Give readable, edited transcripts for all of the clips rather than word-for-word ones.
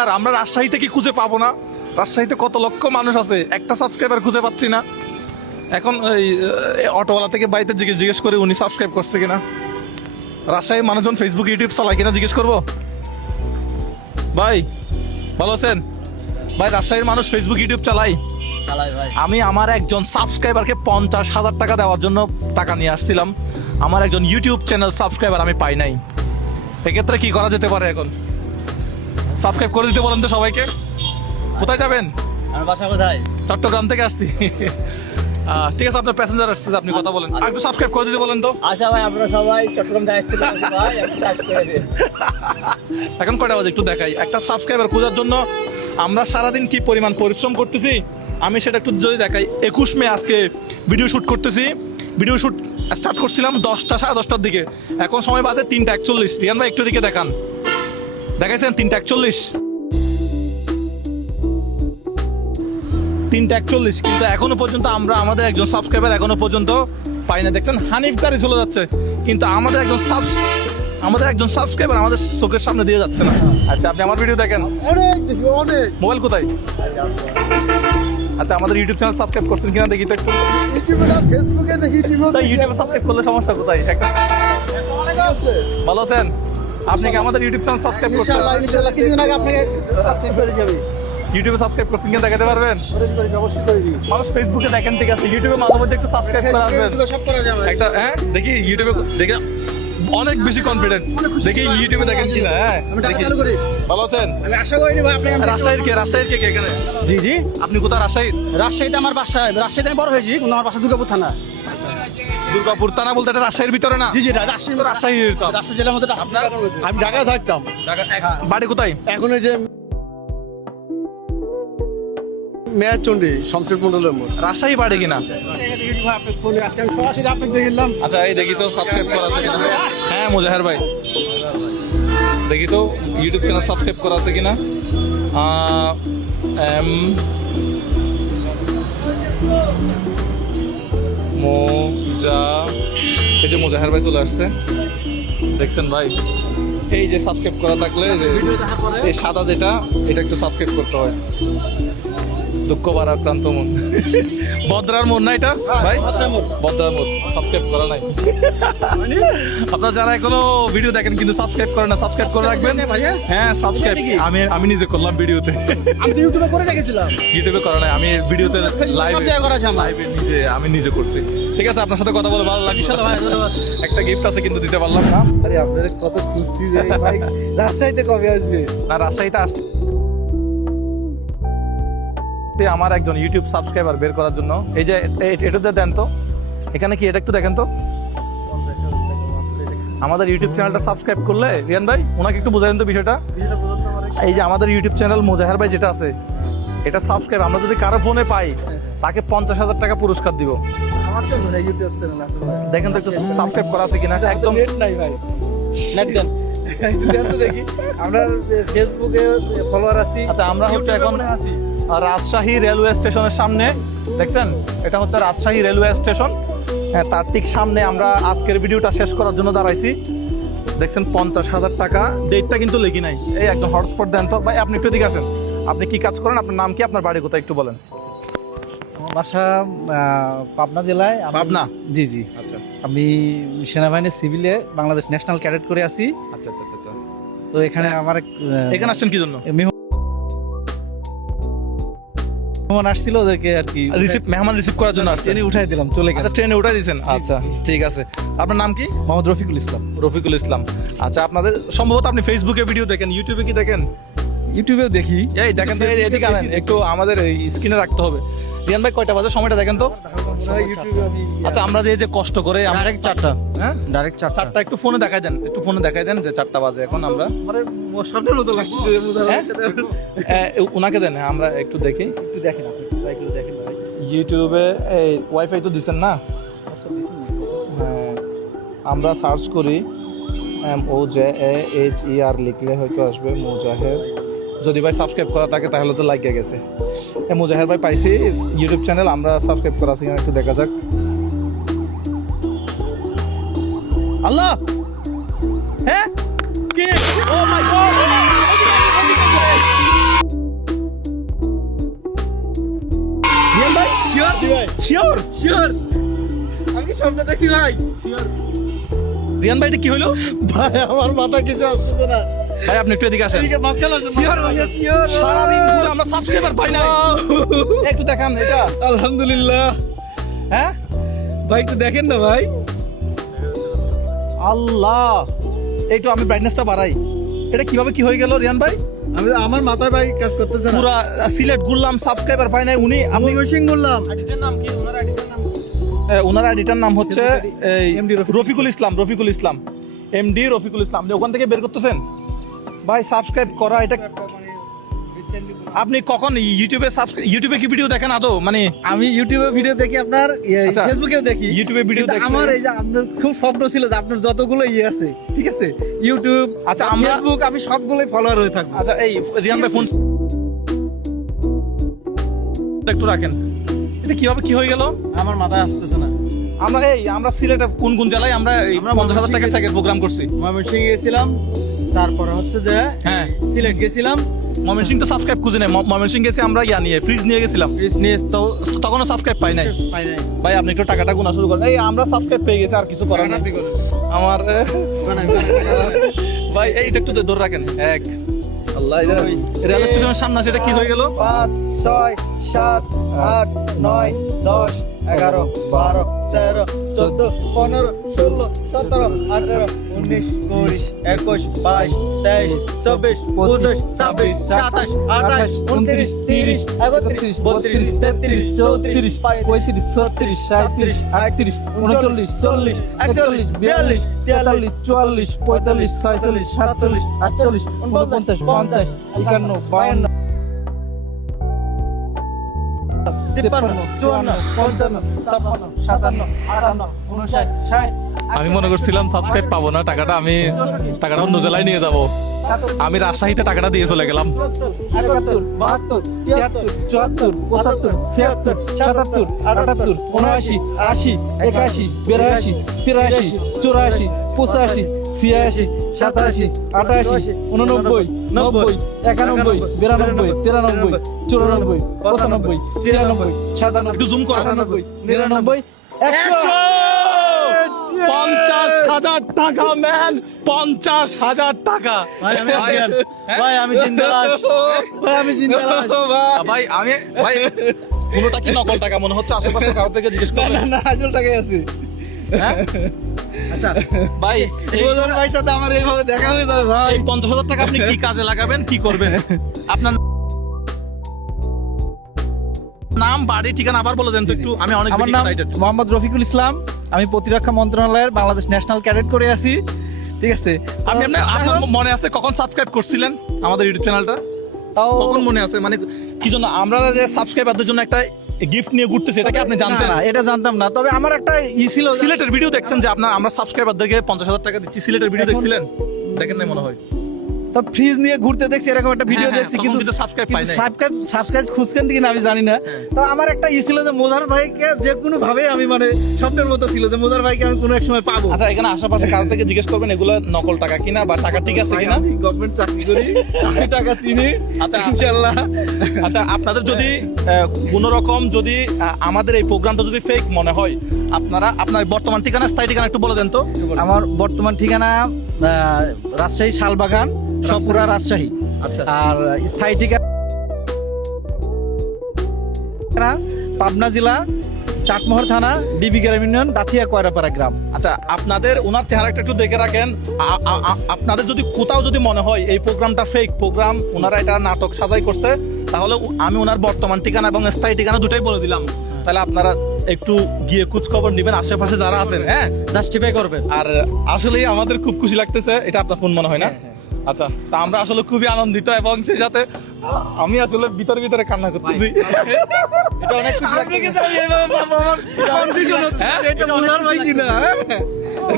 আর আমরা রাজশাহীতে কি খুঁজে পাবো না? রাজশাহীতে কত লক্ষ মানুষ আছে, একটা সাবস্ক্রাইবার খুঁজে পাচ্ছি না। এখন ওই অটোওয়ালা থেকে বাড়িতে জিজ্ঞেস করে উনি সাবস্ক্রাইব করছে কিনা। রাজশাহীর মানুষজন ফেসবুক ইউটিউব চালায় কিনা জিজ্ঞেস করবো। ভাই ভালো আছেন? ভাই রাজশাহীর মানুষ ফেসবুক ইউটিউব চালাই? আমি আমার একজন সাবস্ক্রাইবারকে 50,000 টাকা দেওয়ার জন্য টাকা নিয়ে আসছিলাম। আমার একজন ইউটিউব চ্যানেল সাবস্ক্রাইবার আমি পাই নাই। এক্ষেত্রে কি করা যেতে পারে? এখন সাবস্ক্রাইব করে দিতে বলেন তো সবাইকে। কোথায় যাবেন? আমার বাসা কোথায়? চট্টগ্রাম থেকে আসছি। ঠিক আছে, আপনার প্যাসেঞ্জার আসছে, আপনি কথা বলেন। আর একটু সাবস্ক্রাইব করে দিতে বলেন তো। আচ্ছা ভাই, আপনারা সবাই চট্টগ্রাম থেকে আসছেন ভাই, একটু সাবস্ক্রাইব করে দিন। এখন কয়টা বাজে একটু দেখাই। একটা সাবস্ক্রাইবার খোঁজার জন্য আমরা সারাদিন কি পরিমাণ পরিশ্রম করতেছি আমি সেটা একটু যদি দেখাই। 21 মে আজকে ভিডিও শ্যুট করতেছি। ভিডিও শ্যুট স্টার্ট করছিলাম 10টা, 10:30টার দিকে। এখন সময় বাজে 3:41। রিয়ান ভাই একটু দিকে দেখান, দেখাইছেন 3:41। 3:41, কিন্তু এখনো পর্যন্ত আমরা আমাদের একজন সাবস্ক্রাইবার এখনো পর্যন্ত পাই না। দেখছেন হানিফ গাড়ি চলে যাচ্ছে, কিন্তু আমাদের একজন সাবস্ক্রাইবার আমাদের চোখের সামনে দিয়ে যাচ্ছে না। আচ্ছা, আপনি আমার ভিডিও দেখেন? অনেক। মোবাইল কোথায়? আচ্ছা, আমাদের ইউটিউব চ্যানেল সাবস্ক্রাইব করছেন কিনা দেখি তো একটু। ইউটিউবে না, ফেসবুকে দেখি। ইউটিউবে সাবস্ক্রাইব করলে সমস্যা কোথায়? একটা ভালো আছেন? আপনি কি আমাদের ইউটিউব চ্যানেল সাবস্ক্রাইব করছেন? ইনশাআল্লাহ কিছুদিন আগে আপনাকে সাবস্ক্রাইব করে যাবে। ইউটিউবে সাবস্ক্রাইব করছেন কিনা দেখাতে পারবেন? অবশ্যই করে দিই। মানুষ ফেসবুকে দেখেন, ঠিক আছে, ইউটিউবে মাঝে মধ্যে একটু সাবস্ক্রাইব করে আসবেন। সব করা যাবে। একটা দেখি ইউটিউবে দেখে অনেক বেশি কনফিডেন্ট। দেখি ইউটিউবে দেখেন কিনা। দেখি। ভালো আছেন? আমি আশা করিনি ভাই আপনি রাজশাহীর কে এখানে? জি জি। আপনি কোথায়? রাজশাহীর? রাজশাহীতে আমার বাসা। রাজশাহীতে আমি বড় হয়েছি, কিন্তু আমার বাসা দুর্গাপুর থানা। দুর্গাপুর থানা বলতে এটা রাজশাহীর ভিতরে না? জি জি, রাজশাহী। রাজশাহির তো। রাজশাহী জেলার মধ্যে। আপনার? আমি ঢাকায় থাকতাম। বাড়ি কোথায়? এখন ওই যে মেয়ারচন্ডী শমশের মন্ডলের মোড়। রাজশাহী বাড়ি কিনা? দেখেছি ভাই আপনার ফোনে, আজকে আমি সরাসরি আপনাকে দেখলাম। আচ্ছা, এই দেখি তো সাবস্ক্রাইব করা আছে কিনা। হ্যাঁ মুজাহের ভাই, দেখি তো ইউটিউব চ্যানেল সাবস্ক্রাইব করা আছে কিনা। এই যে মুজাহের ভাই চলে আসছে, দেখছেন ভাই? এই যে সাবস্ক্রাইব করা থাকলে এই সাদা যেটা, এটা একটু সাবস্ক্রাইব করতে হয়। দুঃখ ভারাক্রান্ত মন, বদ্রার মন না এটা ভাই? বদ্রার মন সাবস্ক্রাইব করা নাই। আপনারা যারা এখনো ভিডিও দেখেন কিন্তু সাবস্ক্রাইব করেন না, সাবস্ক্রাইব করে রাখবেন। হ্যাঁ সাবস্ক্রাইব আমি নিজে করলাম ভিডিওতে। আমি তো ইউটিউবে করে রেখেছিলাম। ইউটিউবে করা নাই, আমি ভিডিওতে লাইভে আমি নিজে করছি। ঠিক আছে, আপনার সাথে কথা বলে ভালো লাগছে। একটা গিফট আছে কিন্তু দিতে পারলাম না। আরে আপনাদের কত খুশি রে ভাই। রাজশাহীতে কবে আসবে? না, রাজশাহীতে আসছে আমার একজন ইউটিউব সাবস্ক্রাইবার বের করার জন্য। এই যে এটাতে দেন তো, এখানে কি এটা একটু দেখেন তো। আমাদের ইউটিউব চ্যানেলটা সাবস্ক্রাইব করলে রিয়ান ভাই ওনাকে একটু বোঝাবেন তো বিষয়টা। এই যে আমাদের ইউটিউব চ্যানেল মুজাহের ভাই যেটা আছে, এটা সাবস্ক্রাইব আমরা যদি কারো ফোনে পাই তাকে 50,000 টাকা পুরস্কার দিব। আমার তো ইউটিউব চ্যানেল আছে ভাই। দেখেন তো একটু সাবস্ক্রাইব করা আছে কিনা। একদম নেট নাই ভাই। নেট দেন, একটু দেন তো দেখি। আমরা ফেসবুকে ফলোয়ার আছি। আচ্ছা, আমরা হচ্ছে এখন রাজশাহী রেলওয়ে স্টেশনের সামনে। দেখছেন, এটা হচ্ছে রাজশাহী রেলওয়ে স্টেশন। হ্যাঁ, তার ঠিক সামনে আমরা আজকের ভিডিওটা শেষ করার জন্য দাঁড়াইছি। দেখছেন 50,000 টাকা, ডেটটা কিন্তু লেখি নাই। এই একজন হটস্পট দেন তো ভাই। আপনি একটু দিকে আসেন। আপনি কি কাজ করেন? আপনার নাম কি? আপনার বাড়ি কোথায় একটু বলেন। আমার বাসা পাবনা জেলায়। পাবনা? জি জি। আচ্ছা আমি সেনাবাহিনীর সিভিলে বাংলাদেশ ন্যাশনাল ক্যাডেট করে আছি। আচ্ছা আচ্ছা আচ্ছা। তো এখানে আমার এখানে আসছেন কি জন্য? মেহমান আসছিল, ওদেরকে আর কি মেহমান রিসিভ করার জন্য আসছেন? ট্রেনে উঠাই দিলাম, চলে গেছে। আচ্ছা, ট্রেনে উঠাই দিয়েছেন। আচ্ছা ঠিক আছে। আপনার নাম কি? মোহাম্মদ রফিকুল ইসলাম। রফিকুল ইসলাম। আচ্ছা, আপনাদের সম্ভবত আপনি ফেসবুকে ভিডিও দেখেন, ইউটিউবে কি দেখেন? ইউটিউবেও দেখি। এই দেখেন তো, এদিকে আনেন একটু, আমাদের স্ক্রিনে রাখতে হবে। রিয়ান ভাই কয়টা বাজে সময়টা দেখেন তো। আচ্ছা, আমরা যে কষ্ট করে ডাইরেক্ট 4টা। হ্যাঁ ডাইরেক্ট 4টা। একটু ফোনে দেখাই দেন, একটু ফোনে দেখাই দেন যে 4টা বাজে এখন। আমরা স্বপ্নের মতো লাগছে। ওনাকে দেন, আমরা একটু দেখি। একটু দেখেন, আপনি ট্রাই করে দেখেন ভাই। ইউটিউবে এই ওয়াইফাই তো দিচ্ছেন না? হ্যাঁ, আমরা সার্চ করি MOJAHER লিখলে হয়তো আসবে মুজাহের। যদি ভাই সাবস্ক্রাইব করা থাকে তাহলে তো লাইক গেছে। মুজাহের ভাই পাইছি ইউটিউব চ্যানেল, আমরা সাবস্ক্রাইব করা আছে একটু দেখা যাক। আল্লাহ, হ্যাঁ কি? ও মাই গড! শিওর শিওর আমি কি স্বপ্ন দেখছি ভাই রিয়ান ভাই এটা কি হইলো? ভাই আমার মাথা কিছু আসতেছে না। ভাই আপনি একটু এদিকে আসেন। এদিকে মাঝখানে আসেন, শিওর মাঝখানে ভাই আসেন। শিওর সারাদিন ঘুরে আমরা সাবস্ক্রাইবার পাই না, একটু দেখান এটা। আলহামদুলিল্লাহ হ্যাঁ ভাই একটু দেখেন না ভাই আল্লাহ, এইটু আমি ব্রাইটনেসটা বাড়াই। এটা কিভাবে কি হয়ে গেল রিয়ান ভাই? আমার মাথায় ভাই কাজ করতেছে না। পুরা সিলেট ঘুরলাম, সাবস্ক্রাইবার পাই নাই। উনি আমি মেশিন করলাম। আইডিটার নাম কি ওনার আইডিটার নাম ওনার আইডিটার নাম হচ্ছে এই MD রফিকুল ইসলাম, রফিকুল ইসলাম, এমডি রফিকুল ইসলাম। আপনি ওখান থেকে বের করতেছেন ভাই সাবস্ক্রাইব করা এটা। আপনি কখন ইউটিউবে কি ভিডিও দেখেন আদৌ? মানে আমি ইউটিউবে ভিডিও দেখি, আপনার আচ্ছা, ফেসবুকেও দেখি। ইউটিউবে ভিডিও কিন্তু দেখলে- আমার এই যে আপনার খুব স্বপ্ন ছিল যে আপনার যতগুলো আছে ঠিক আছে ইউটিউব আচ্ছা, আমরা- ফেসবুক আমি সবগুলোই ফলোয়ার হয়ে থাকবো। আচ্ছা এই রিয়ান ভাই ফোন একটু রাখেন। এটা কিভাবে কি হয়ে গেল? আমার মাথায় আসতেছে না। আমরা সিলেটে কোন কোন জেলায় আমরা এই আমরা 50,000 টাকা ময়মনসিংহে স্যাকের প্রোগ্রাম করছি। ময়মনসিংহে গেছিলাম, তারপরে হচ্ছে যে হ্যাঁ সিলেট গেছিলাম, ময়মনসিংহ তো সাবস্ক্রাইব খুঁজে নেই। ময়মনসিংহ গেছি আমরা ইয়া নিয়ে, ফ্রিজ নিয়ে গেছিলাম, তো তখনও সাবস্ক্রাইব পাই নাই। পাই নাই। ভাই আপনি একটু টাকাটা গুনা শুরু করেন। এই আমরা সাবস্ক্রাইব পেয়ে গেছি, আর কিছু করার নাই আমার। ভাই এইটা একটু ধরে রাখেন। এক আল্লাহ, রেল স্টেশনের সামনে আছে, এটা কি হয়ে গেল? 5 6 7 8 9 10 11 12 13 14 15 16 17 18 19 20 21 22 23 24 25 26 27 28 29 30 31 32 33 34 35 36 37 38 39 40 41 42 43 44 45 46 47 48 49 50 51 52 53 54 55 56 57 58 59 60 আমি মনে করছিলাম সাবস্ক্রাইব পাবো না, টাকাটা অন্য জেলায় নিয়ে যাব। আমি রাজশাহীতে টাকাটা দিয়ে চলে গেলাম। 71 72 73 74 75 76 77 78 79 80 81 82 83 84 85 86 87 88 89 90 91 92 93 94 95 96 97 একটু জুম করো। 98 99 100 50,000 টাকা ম্যান, 50,000 টাকা। ভাই আমি আজ্ঞান। ভাই আমি জিন্দালাশ। ভাই আমি জিন্দালাশ। ভাই ভাই কোনোটা কি নকল টাকা মনে হচ্ছে? আশেপাশে কারো থেকে জিজ্ঞেস না করবেন। না আসল টাকাই আছে। হ্যাঁ আচ্ছা ভাই এই ওজন ভাইয়ের সাথে আমার এইভাবে দেখা হয়ে যাবে ভাই। এই 50,000 টাকা আপনি কি কাজে লাগাবেন, কি করবেন? আপনার নাম, বাড়ি, ঠিকানা আবার বলে দেন তো একটু। আমি অনেক আমার নাম এক্সাইটেড। মোহাম্মদ রফিকুল ইসলাম, আমি প্রতিরক্ষা মন্ত্রণালয়ের বাংলাদেশ ন্যাশনাল ক্যাডেট করে আছি, ঠিক আছে। আপনি আপনার মনে আছে কখন সাবস্ক্রাইব করছিলেন আমাদের ইউটিউব চ্যানেলটা? তাও কখন মনে আছে? মানে কি জন্য আমরা যে সাবস্ক্রাইবারদের জন্য একটা গিফট নিয়ে ঘুরতেছি, এটা কি আপনি জানতেন? না, এটা জানতাম না, তবে আমার একটা ছিল সিলেটের ভিডিও দেখছেন যে আমরা সাবস্ক্রাইবারদেরকে 50,000 টাকা দিচ্ছি, সিলেটের ভিডিও দেখছিলেন? দেখেন নাই মনে হয়? তো ফ্রিজ নিয়ে ঘুরতে দেখছি, এরকম একটা ভিডিও হ্যাঁ, দেখছি, তখন কিন্তু কিন্তু subscribe পাই নাই। সাবস্ক্রাইব খুঁজছেন কিনা আমি জানি না। তো আমার একটা ছিল যে মোজার ভাইকে যে কোনো ভাবে আমি মানে স্বপ্নের মতো ছিল যে মোজার ভাইকে আমি কোনো এক সময় পাবো। আচ্ছা, এখানে আশেপাশে কারো থেকে জিজ্ঞেস করবেন এগুলো নকল টাকা কিনা বা টাকা ঠিক আছে কিনা। আমি গভর্নমেন্ট চাকরি করি, আমি টাকা চিনি, আচ্ছা, ইনশাআল্লাহ। আচ্ছা, আপনাদের যদি কোনো রকম যদি আমাদের এই প্রোগ্রামটা যদি ফেক মনে হয়, আপনারা আপনার বর্তমান ঠিকানা, স্থায়ী ঠিকানা একটু বলে দেন তো। আমার বর্তমান ঠিকানা রাজশাহী শালবাগান, সপুরা, রাজশাহী। আচ্ছা, আর স্থায়ী ঠিকানা পাবনা জেলা চাটমোহর থানা, ডিবি গ্রাম ইউনিয়ন, দাথিয়া কয়রাপাড়া গ্রাম। আচ্ছা, আপনাদের ওনার চেহারাটা একটু দেখে রাখেন। আপনাদের যদি কোথাও যদি মনে হয় এই প্রোগ্রামটা ফেক প্রোগ্রাম, ওনারা এটা নাটক সাজাই করছে, তাহলে আমি ওনার বর্তমান ঠিকানা এবং স্থায়ী ঠিকানা দুটাই বলে দিলাম। তাহলে আপনারা একটু গিয়ে খোঁজ খবর নেবেন আশেপাশে যারা আছেন, হ্যাঁ, জাস্টিফাই করবেন। আর আসলেই আমাদের খুব খুশি লাগতেছে। এটা আপনার ফোন মনে হয় না? আচ্ছা, তা আমরা আসলে খুবই আনন্দিত এবং সেই সাথে আমি আসলে ভিতরে কান্না করতেছি। এটা অনেক খুশি লাগছে। আপনি কি জানেন বাবা, আমার কনফিউশন হচ্ছে হ্যাঁ? এটা মোজার ভাই কিনা।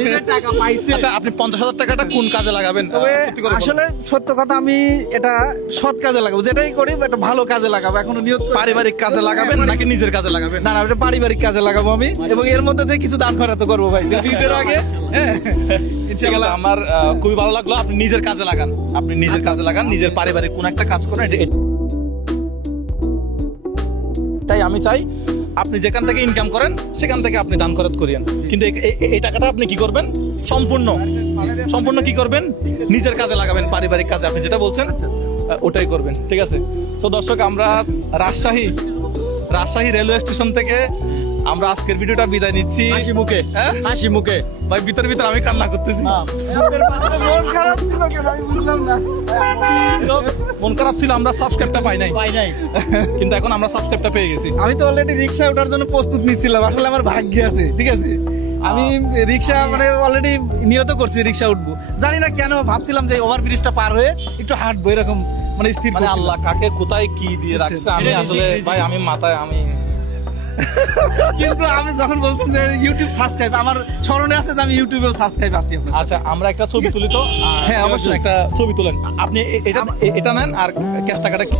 নিজের টাকা পাইছে। আচ্ছা, আপনি 50,000 টাকাটা কোন কাজে লাগাবেন? তবে সত্যি করে বলুন। আসলে সত্য কথা, আমি এটা সৎ কাজে লাগাবো, যেটাই করি এটা ভালো কাজে লাগাবো। এখনো নিয়ত করি। পারিবারিক কাজে লাগাবেন নাকি নিজের কাজে লাগাবেন? না না, এটা পারিবারিক কাজে লাগাবো আমি, এবং এর মধ্যে থেকে কিছু দান খরচ করবো ভাই, যে ঈদের আগে। হ্যাঁ, ঠিক আছে, আমার খুবই ভালো লাগলো। আপনি নিজের কাজে লাগান, আপনি নিজের কাজে লাগান, নিজের পারিবারিক কোন একটা কাজ করেন, তাই আমি চাই আপনি যেখান থেকে ইনকাম করেন সেখান থেকে আপনি দান খরচ করিয়েন, কিন্তু এই টাকাটা আপনি কি করবেন, সম্পূর্ণ কি করবেন, নিজের কাজে লাগাবেন, পারিবারিক কাজে আপনি যেটা বলছেন ওটাই করবেন, ঠিক আছে? তো দর্শক, আমরা রাজশাহী রেলওয়ে স্টেশন থেকে আমরা আজকের ভিডিওটা বিদায় নিচ্ছি। হাসি মুখে, হ্যাঁ? হাসি মুখে। ভাই ভিতরে আমি কান্না করতেছি। মন খারাপ ছিল কেন আমি বুঝলাম না। মন খারাপ ছিল, আমরা সাবস্ক্রাইবটা পাই নাই, পাই নাই। কিন্তু এখন আমরা সাবস্ক্রাইবটা পেয়ে গেছি। আমি তো অলরেডি রিক্সা ওঠার জন্য প্রস্তুত নিচ্ছিলাম, আসলে আমার ভাগ্যে আছে, ঠিক আছে? আমি রিক্সা মানে অলরেডি নিয়ত করছি রিক্সা উঠবো, জানি না কেন ভাবছিলাম যে ওভারব্রিজটা পার হয়ে একটু হাঁটবো, এরকম মানে স্থির মানে করছিলাম। আল্লাহ কাকে কোথায় কি দিয়ে রাখছে, আমি এটা আসলে রিজিক। ভাই আমি মাথায় কিন্তু আমি যখন বলছেন যে ইউটিউব সাবস্ক্রাইব, আমার স্মরণে আছে যে আমি ইউটিউবেও সাবস্ক্রাইব আছি আপনার। আচ্ছা, আমরা একটা ছবি তুলি তো। হ্যাঁ, অবশ্যই। একটা ছবি তুলেন আপনি, এটা নেন আর ক্যাশ টাকাটা একটু